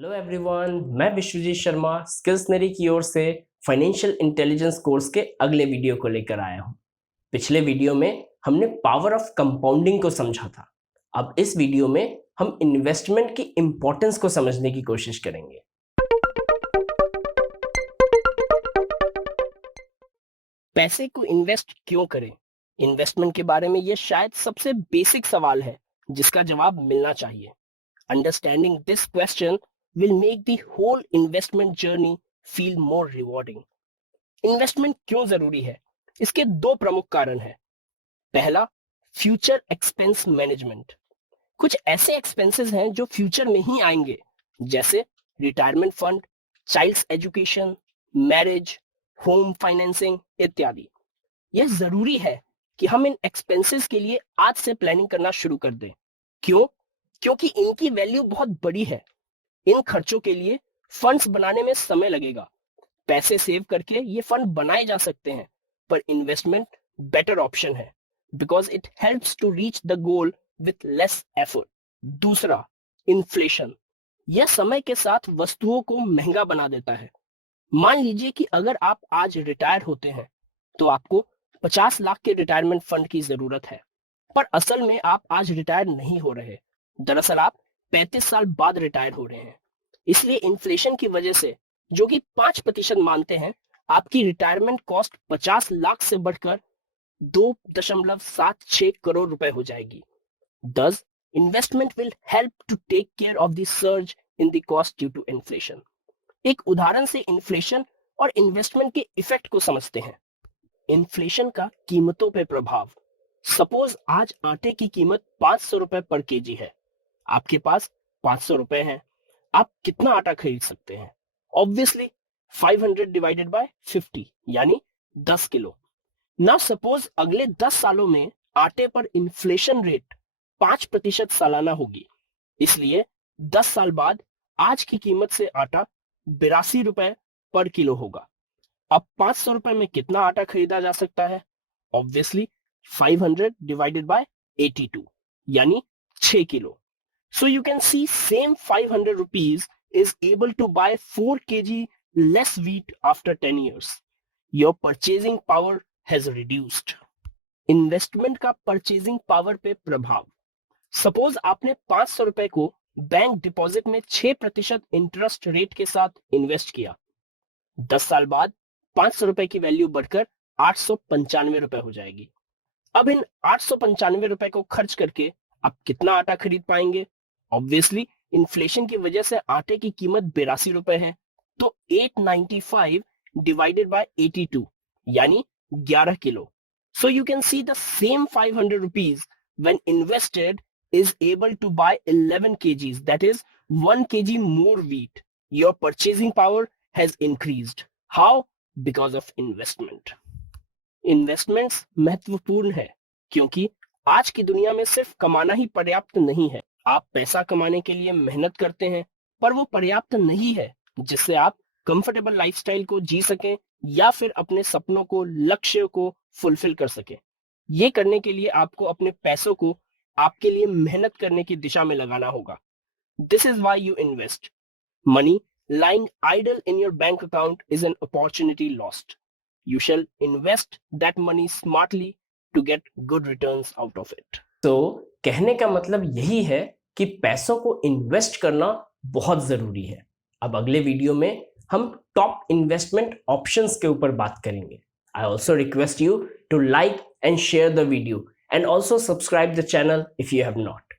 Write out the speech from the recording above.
Hello everyone, मैं विश्वजीत शर्मा स्किल्सनरी की ओर से फाइनेंशियल इंटेलिजेंस कोर्स के अगले वीडियो को लेकर आया हूं। पिछले वीडियो में हमने पावर ऑफ कंपाउंडिंग को समझा था। अब इस वीडियो में हम इन्वेस्टमेंट की इंपॉर्टेंस को समझने की कोशिश करेंगे। पैसे को इन्वेस्ट क्यों करें? इन्वेस्टमेंट के बारे में यह शायद सबसे बेसिक सवाल है जिसका जवाब मिलना चाहिए। Understanding this question will make the whole investment journey feel more rewarding. Investment क्यों जरूरी है? इसके दो प्रमुख कारण हैं। पहला, फ्यूचर एक्सपेंस मैनेजमेंट। कुछ ऐसे एक्सपेंसेस हैं जो फ्यूचर में ही आएंगे, जैसे retirement fund, child's education, marriage, home financing इत्यादि। यह जरूरी है कि हम इन एक्सपेंसेस के लिए आज से प्लानिंग करना शुरू कर दें। क्यों? क्योंकि इनकी वैल्यू बहुत बड़ी है। इन खर्चों के लिए फंड्स बनाने में समय लगेगा। पैसे सेव करके ये फंड बनाए जा सकते हैं, पर इन्वेस्टमेंट बेटर ऑप्शन है because it helps to reach the goal with less effort. दूसरा, इन्फ्लेशन। यह समय के साथ वस्तुओं को महंगा बना देता है। मान लीजिए कि अगर आप आज रिटायर होते हैं तो आपको 50 लाख के रिटायरमेंट फंड की जरूरत है, पर असल में आप आज रिटायर नहीं हो रहे। दरअसल आप 35 साल बाद रिटायर हो रहे हैं। इसलिए इन्फ्लेशन की वजह से, जो कि 5% मानते हैं, आपकी रिटायरमेंट कॉस्ट 50 लाख से बढ़कर 2.76 करोड़ रुपए हो जाएगी। Thus, investment will help to take care of the surge in the cost due to inflation. एक उदाहरण से इन्फ्लेशन और इन्वेस्टमेंट के इफेक्ट को समझते हैं। इन्फ्लेशन का कीमतों पर प्रभाव। सपोज आज आटे की कीमत 500 रुपए पर केजी है। आपके पास 500 रुपए हैं। आप कितना आटा खरीद सकते हैं? ऑब्वियसली 500 डिवाइडेड बाय 50 यानी 10 किलो। नाउ सपोज अगले 10 सालों में आटे पर इन्फ्लेशन रेट 5% सालाना होगी। इसलिए 10 साल बाद आज की कीमत से आटा 82 रुपए पर किलो होगा। अब 500 रुपए में कितना आटा खरीदा जा सकता है? ऑब्वियसली 500 डिवाइडेड बाय 82 यानी 6 kilo. So you can see same 500 rupees is able to buy 4 kg less wheat after 10 years. Your purchasing power has reduced. Investment का परचेजिंग पावर पे प्रभाव। सपोज आपने 500 रुपए को बैंक डिपॉजिट में 6% इंटरेस्ट रेट के साथ इन्वेस्ट किया। 10 साल बाद 500 रुपए की वैल्यू बढ़कर 895 रुपए हो जाएगी। अब इन 895 रुपए को खर्च करके आप कितना आटा खरीद पाएंगे? ऑब्वियसली इन्फ्लेशन की वजह से आटे की कीमत 82 रुपए है, तो 895 डिवाइडेड बाय 82 यानी 11 kilo. So you can see the same 500 rupees when invested is able to buy 11 kgs, that is 1 kg more wheat. Your purchasing power has increased. How? Because of investment. Investments महत्वपूर्ण है क्योंकि आज की दुनिया में सिर्फ कमाना ही पर्याप्त नहीं है। आप पैसा कमाने के लिए मेहनत करते हैं, पर वो पर्याप्त नहीं है जिससे आप कंफर्टेबल लाइफस्टाइल को जी सकें या फिर अपने सपनों को, लक्ष्य को फुलफिल कर सकें। ये करने के लिए आपको अपने पैसों को आपके लिए मेहनत करने की दिशा में लगाना होगा। This is why you invest. Money lying idle in your bank account is an opportunity lost. You shall invest that money smartly to get good returns out of it. तो कहने का मतलब यही है कि पैसों को इन्वेस्ट करना बहुत जरूरी है। अब अगले वीडियो में हम टॉप इन्वेस्टमेंट ऑप्शंस के ऊपर बात करेंगे। I also request you to like and share the video and also subscribe the channel if you have not.